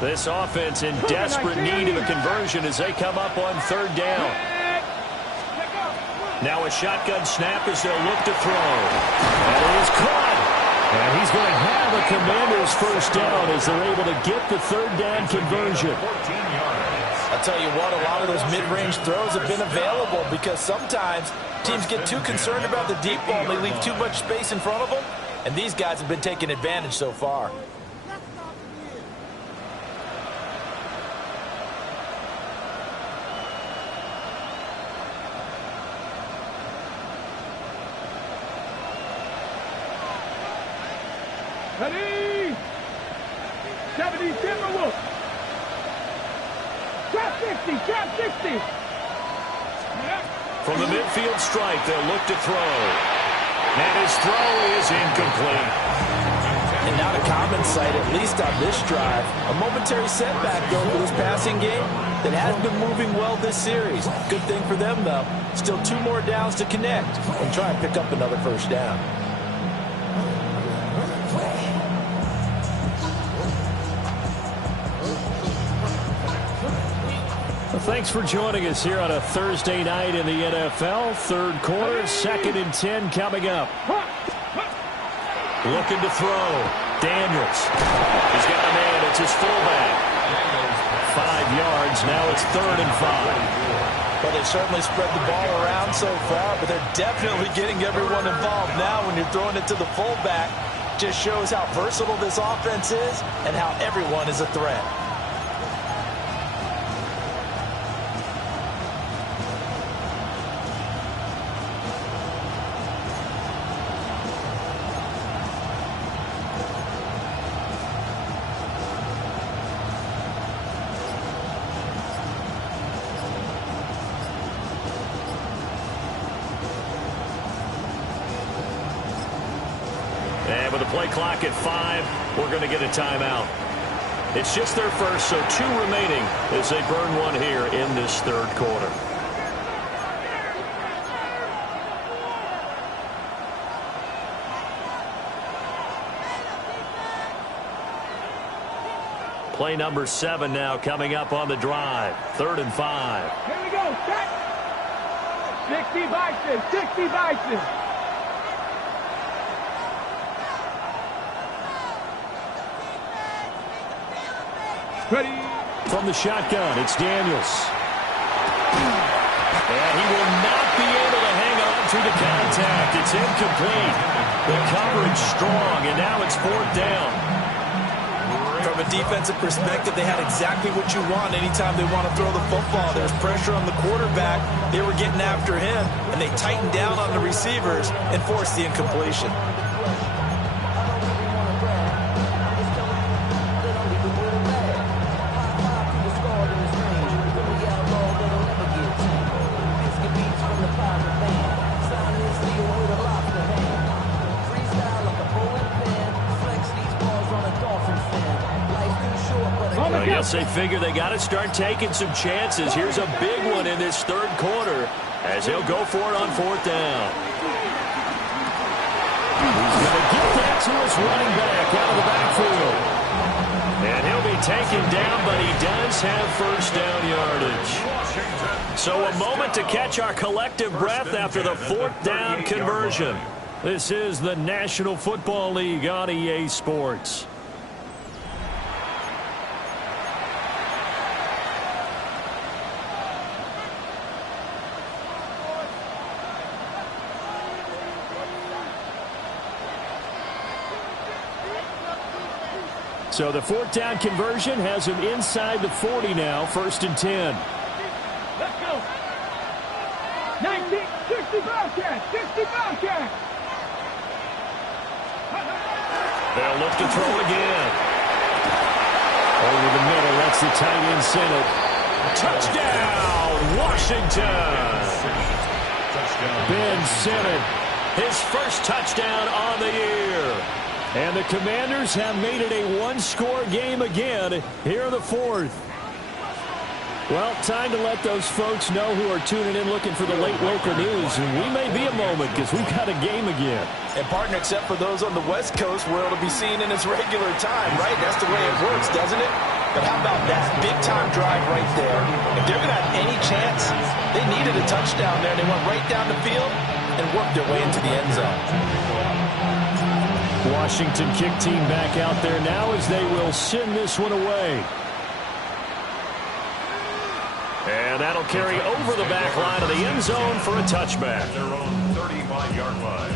This offense in desperate need of a conversion as they come up on third down. Now a shotgun snap as they'll look to throw. That is caught. And he's going to have a Commanders first down as they're able to get the third down conversion. 14 yards. I'll tell you what, a lot of those mid-range throws have been available because sometimes teams get too concerned about the deep ball and they leave too much space in front of them. And these guys have been taking advantage so far. Ready? 70 Timberwolves. Trap 60, trap 60. From the midfield stripe, they'll look to throw. And his throw is incomplete. And not a common sight, at least on this drive. A momentary setback, though, for this passing game that has been moving well this series. Good thing for them, though. Still 2 more downs to connect and try and pick up another first down. Thanks for joining us here on a Thursday night in the NFL. Third quarter, 2nd and 10 coming up. Looking to throw. Daniels. He's got a man. It's his fullback. 5 yards. Now it's 3rd and 5. Well, they've certainly spread the ball around so far, but they're definitely getting everyone involved now when you're throwing it to the fullback. Just shows how versatile this offense is and how everyone is a threat. And with the play clock at 5, we're going to get a timeout. It's just their first, so 2 remaining as they burn one here in this third quarter. Play number 7 now coming up on the drive. 3rd and 5. Here we go, set. 60 Bison, 60 Bison. Ready? From the shotgun, it's Daniels. And he will not be able to hang on through the contact. It's incomplete. The coverage strong, and now it's 4th down. From a defensive perspective, they had exactly what you want anytime they want to throw the football. There's pressure on the quarterback. They were getting after him, and they tightened down on the receivers and forced the incompletion. Yes, they figure they got to start taking some chances. Here's a big one in this third quarter as he'll go for it on fourth down. He's going to get that to his running back out of the backfield. And he'll be taken down, but he does have first down yardage. So a moment to catch our collective breath after the fourth down conversion. This is the National Football League on EA Sports. So the fourth down conversion has him inside the 40 now, first and 10. Let's go. 19, 60 Bobcat, 60 Bobcat. They'll look to throw again. Over the middle, that's the tight end center. Touchdown, Washington. Ben Simmons, his first touchdown on the year. And the Commanders have made it a one-score game again here in the fourth. Well, time to let those folks know who are tuning in looking for the late local news. And we may be a moment because we've got a game again. And, partner, except for those on the West Coast where it'll be seen in its regular time, right? That's the way it works, doesn't it? But how about that big-time drive right there? If they're going to have any chance, they needed a touchdown there. They went right down the field and worked their way into the end zone. Washington kick team back out there now as they will send this one away. And that'll carry over the back line of the end zone for a touchback. Their own 35-yard line.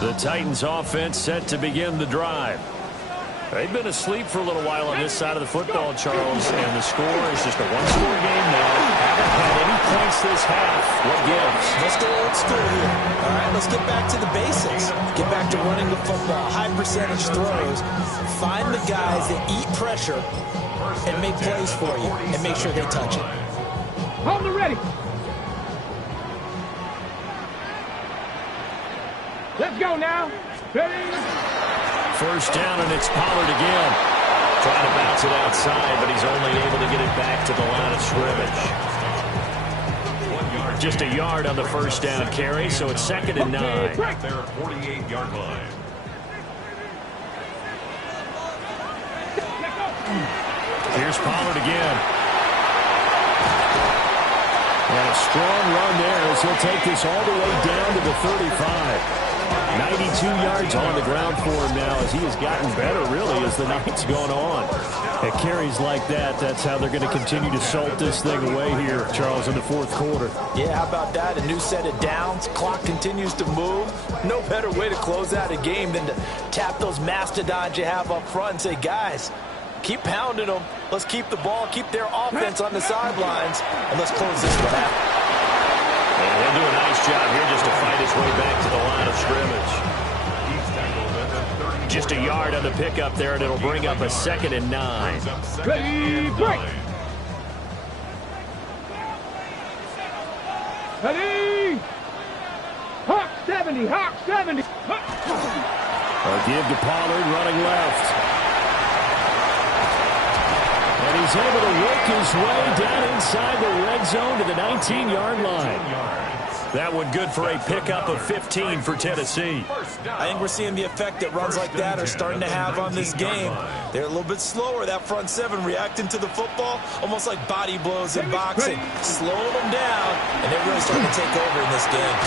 The Titans offense set to begin the drive. They've been asleep for a little while on this side of the football, Charles, and the score is just a one-score game now. Haven't had any points this half. What gives? Let's go old school here. All right, let's get back to the basics. Get back to running the football, high percentage throws. Find the guys that eat pressure and make plays for you and make sure they touch it. Hold the ready. Let's go now. Ready. First down, and it's Pollard again. Trying to bounce it outside, but he's only able to get it back to the line of scrimmage. Just a yard on the first down carry, so it's second and 9. Their 48-yard line. Here's Pollard again. And a strong run there as he'll take this all the way down to the 35. 92 yards on the ground for him now as he has gotten better, really, as the night's gone on. At carries like that, that's how they're going to continue to salt this thing away here, Charles, in the fourth quarter. Yeah, how about that? A new set of downs. Clock continues to move. No better way to close out a game than to tap those mastodons you have up front and say, guys, keep pounding them. Let's keep the ball, keep their offense on the sidelines, and let's close this one out. And he'll do a nice job here just to fight his way back to the line of scrimmage. Just a yard on the pickup there, and it'll bring up a second and 9. Ready, break. Ready. Hawk 70, Hawk 70. A give to Pollard running left. And he's able to work his way down inside the red zone to the 19-yard line. That one good for a pickup of 15 for Tennessee. I think we're seeing the effect that runs like that are starting to have on this game. They're a little bit slower, that front seven, reacting to the football, almost like body blows in boxing. Slowing them down, and they're really starting to take over in this game.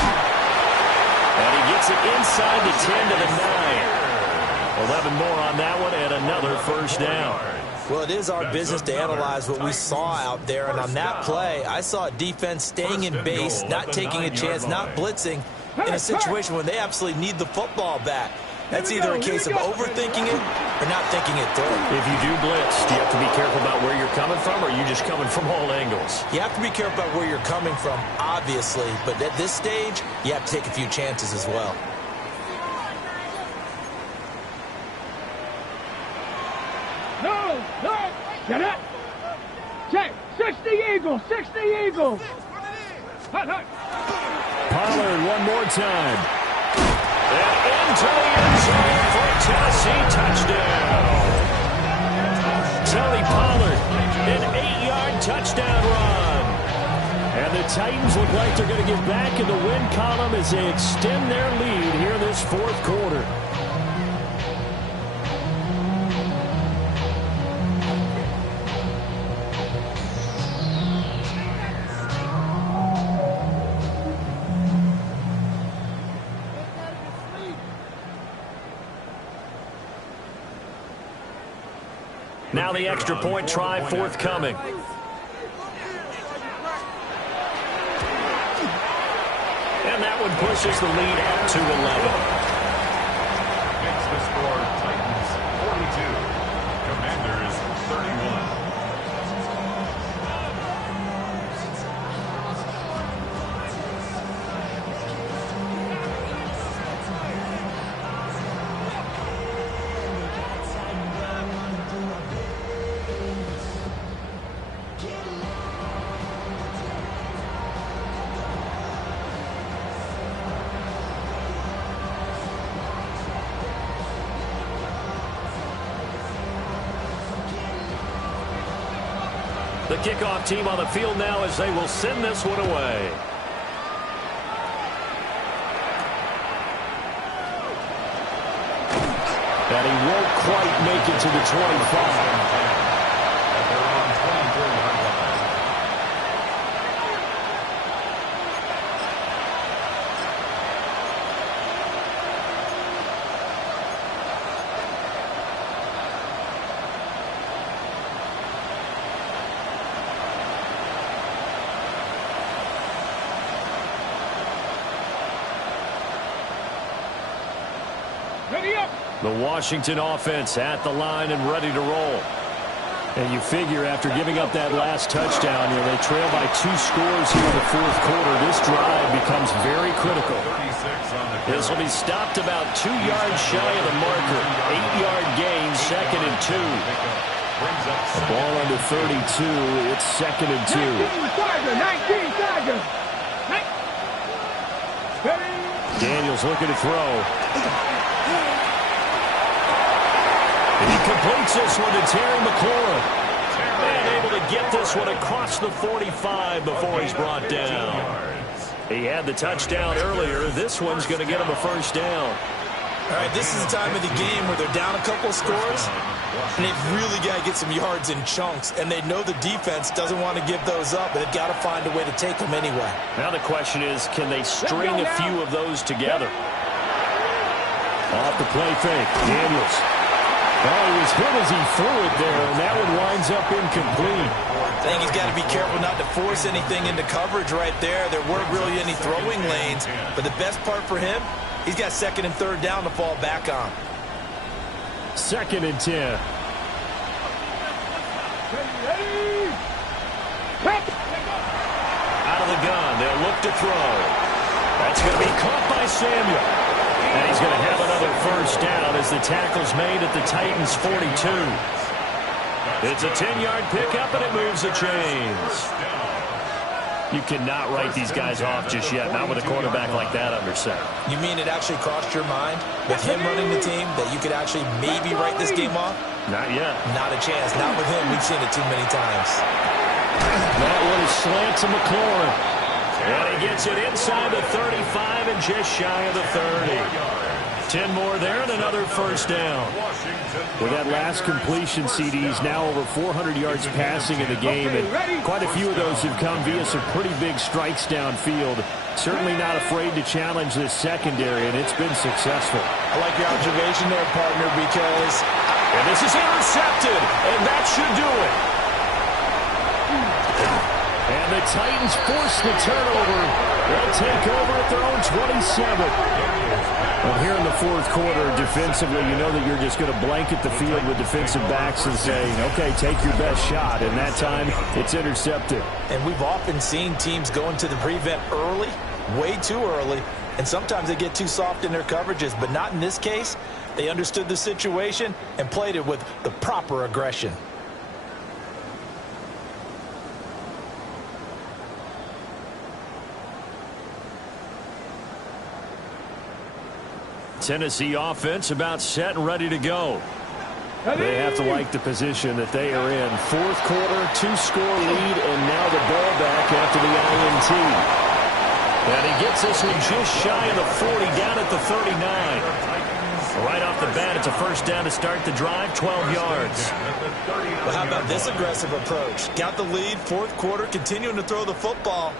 And he gets it inside the 10 to the 9. 11 more on that one, and another first down. Well, it is our business to analyze what we saw out there, and on that play, I saw a defense staying in base, not taking a chance, not blitzing in a situation where they absolutely need the football back. That's either a case of overthinking it or not thinking it through. If you do blitz, do you have to be careful about where you're coming from, or are you just coming from all angles? You have to be careful about where you're coming from, obviously, but at this stage, you have to take a few chances as well. No, get up. Check, 60 Eagles, 60 Eagles. Hut, hut. Pollard one more time. Titans look like they're going to get back in the win column as they extend their lead here this fourth quarter. Now the extra point try forthcoming. And that one pushes the lead up to 11. Makes the score Titans 42, Commanders 31. The kickoff team on the field now as they will send this one away. And he won't quite make it to the 25. Ready up. The Washington offense at the line and ready to roll. And you figure after giving up that last touchdown, they trail by 2 scores here in the fourth quarter. This drive becomes very critical. This will be stopped about 2 yards shy of the marker. 8-yard gain, 2nd and 2. The ball under 32. It's 2nd and 2. 19 Tiger. Daniels looking to throw. And he completes this one to Terry McLaurin. And able to get this one across the 45 before he's brought down. He had the touchdown earlier. This one's going to get him a first down. All right, this is the time of the game where they're down a couple of scores, and they've really got to get some yards in chunks, and they know the defense doesn't want to give those up, but they've got to find a way to take them anyway. Now the question is, can they string a few of those together? Off the play fake, Daniels. Oh, he was hit as he threw it there, and that one winds up incomplete. I think he's got to be careful not to force anything into coverage right there. There weren't really any throwing lanes, but the best part for him, he's got 2nd and 3rd down to fall back on. 2nd and 10. Out of the gun, they'll look to throw. That's going to be caught by Samuel. And he's going to have another first down as the tackle's made at the Titans' 42. It's a 10-yard pickup, and it moves the chains. You cannot write these guys off just yet, not with a quarterback like that under center. You mean it actually crossed your mind with him running the team that you could actually maybe write this game off? Not yet. Not a chance. Not with him. We've seen it too many times. That one is slant to McLaurin. And he gets it inside the 35 and just shy of the 30. 10 more there and another first down. With that last completion, CD's now over 400 yards passing in the game, and quite a few of those have come via some pretty big strikes downfield. Certainly not afraid to challenge this secondary, and it's been successful. I like your observation there, partner, because... And this is intercepted, and that should do it. And the Titans force the turnover. They'll take over at their own 27. Well, here in the fourth quarter, defensively, you know that you're just going to blanket the field with defensive backs and say, okay, take your best shot. And that time, it's intercepted. And we've often seen teams go into the prevent early, way too early, and sometimes they get too soft in their coverages. But not in this case. They understood the situation and played it with the proper aggression. Tennessee offense about set and ready to go. They have to like the position that they are in. Fourth quarter, 2-score lead, and now the ball back after the INT. And he gets this one just shy of the 40, down at the 39. Right off the bat, it's a first down to start the drive, 12 yards. Well, how about this aggressive approach? Got the lead, fourth quarter, continuing to throw the football.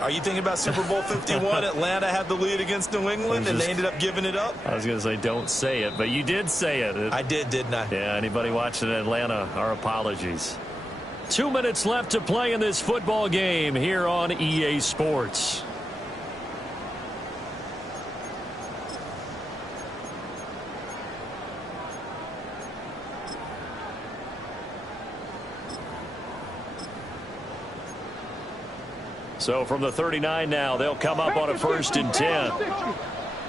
Are you thinking about Super Bowl 51? Atlanta had the lead against New England, and they ended up giving it up? I was going to say, don't say it, but you did say it. I did, didn't I? Yeah, anybody watching Atlanta, our apologies. 2 minutes left to play in this football game here on EA Sports. So from the 39 now, they'll come up on a 1st and 10.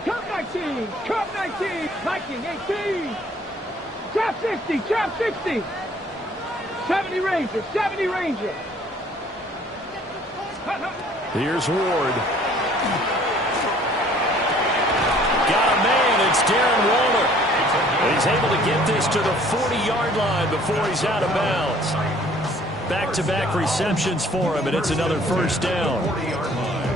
Cup 19, Cup 19, Viking 18. Trap 60, Trap 60. 70 Rangers, 70 Rangers. Here's Ward. Got a man, it's Darren Waller. He's able to get this to the 40-yard line before he's out of bounds. Back-to-back receptions for him, and it's another first down.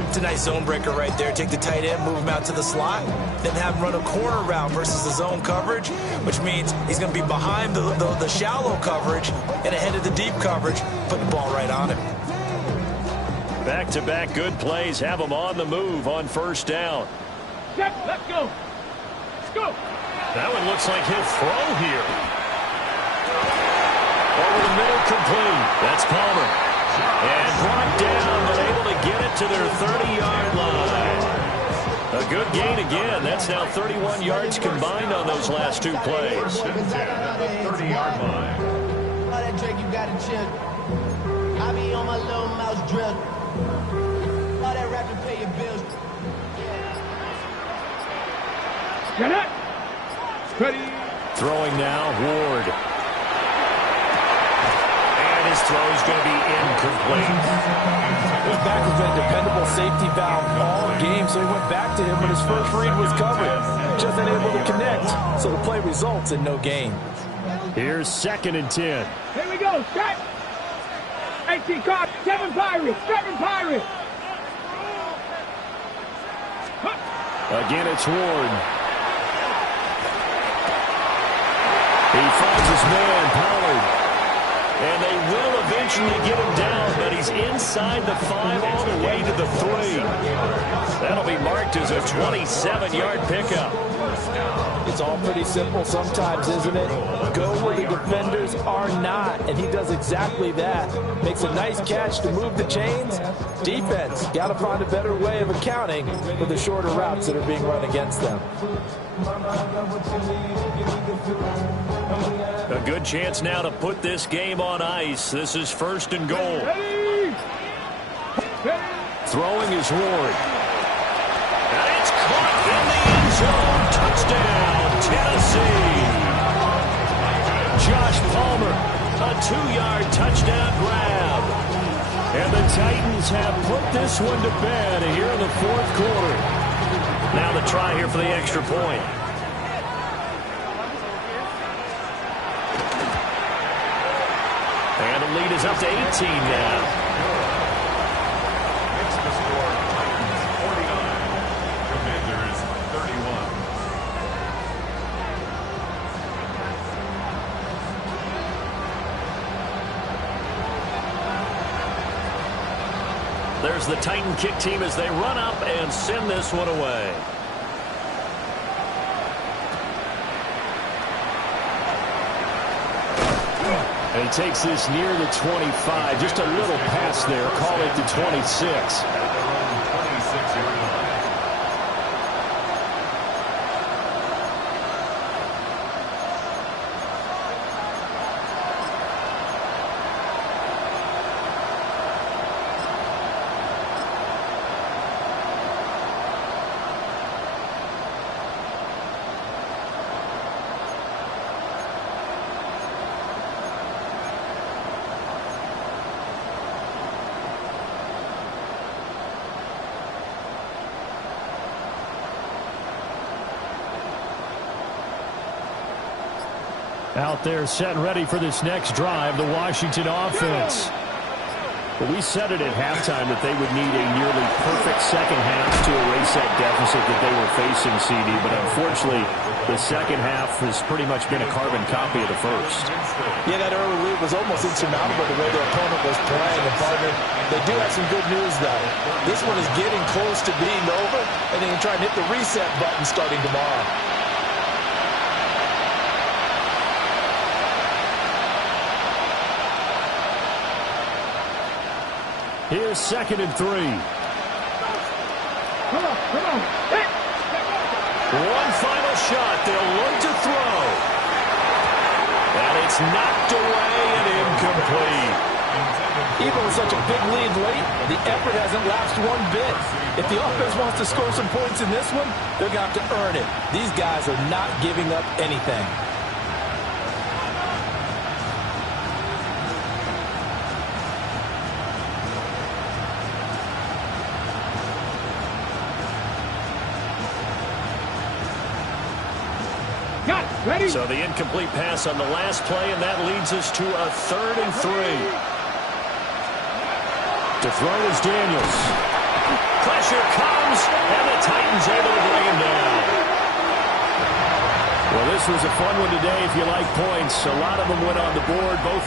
It's a nice zone breaker right there. Take the tight end, move him out to the slot, then have him run a corner route versus the zone coverage, which means he's going to be behind the shallow coverage and ahead of the deep coverage, put the ball right on him. Back-to-back good plays have him on the move on first down. Let's go. Let's go. That one looks like he'll throw here. Over the middle, complete. That's Palmer. And brought down, but able to get it to their 30-yard line. A good gain again. That's now 31 yards combined on those last two plays. 30-yard line. All that Drake, you got to chill. I be on my little mouse drill. All that rap to pay your bills. Get it. Ready. Throwing now, Ward. His throw is going to be incomplete. His back has been a dependable safety valve all game, so he went back to him when his first read was covered. Just unable to connect, so the play results in no gain. Here's 2nd and 10. Here we go. Set. 18 card. 7 Pirates. 7 Pirates. Again, it's Ward. He finds his man, Pollard. And they will eventually get him down, but he's inside the 5 all the way to the 3. That'll be marked as a 27-yard pickup. It's all pretty simple sometimes, isn't it? Go where the defenders are not, and he does exactly that. Makes a nice catch to move the chains. Defense got to find a better way of accounting for the shorter routes that are being run against them. A good chance now to put this game on ice. This is 1st and goal. Throwing is Ward. And it's caught in the end zone. Touchdown, Tennessee. Josh Palmer, a 2-yard touchdown grab. And the Titans have put this one to bed here in the 4th quarter. Now the try here for the extra point. And the lead is up to 18 now. Makes the score Titans 49, Commanders 31. There's the Titan kick team as they run up and send this one away. And he takes this near the 25. Just a little pass there. Call it the 26. Out there set and ready for this next drive, the Washington offense. Well, we said it at halftime that they would need a nearly perfect second half to erase that deficit that they were facing, CD. But unfortunately, the second half has pretty much been a carbon copy of the first. Yeah, that early lead was almost insurmountable the way their opponent was playing. And, partner, they do have some good news, though. This one is getting close to being over, and they can try and hit the reset button starting tomorrow. Here's 2nd and 3. Come on. Hey. One final shot. They'll look to throw. And it's knocked away and incomplete. Even with such a big lead late, the effort hasn't lapsed one bit. If the offense wants to score some points in this one, they're going to have to earn it. These guys are not giving up anything. Ready? So the incomplete pass on the last play, and that leads us to a 3rd and 3. To throw is Daniels. Pressure comes, and the Titans able to bring him down. Well, this was a fun one today if you like points. A lot of them went on the board. Both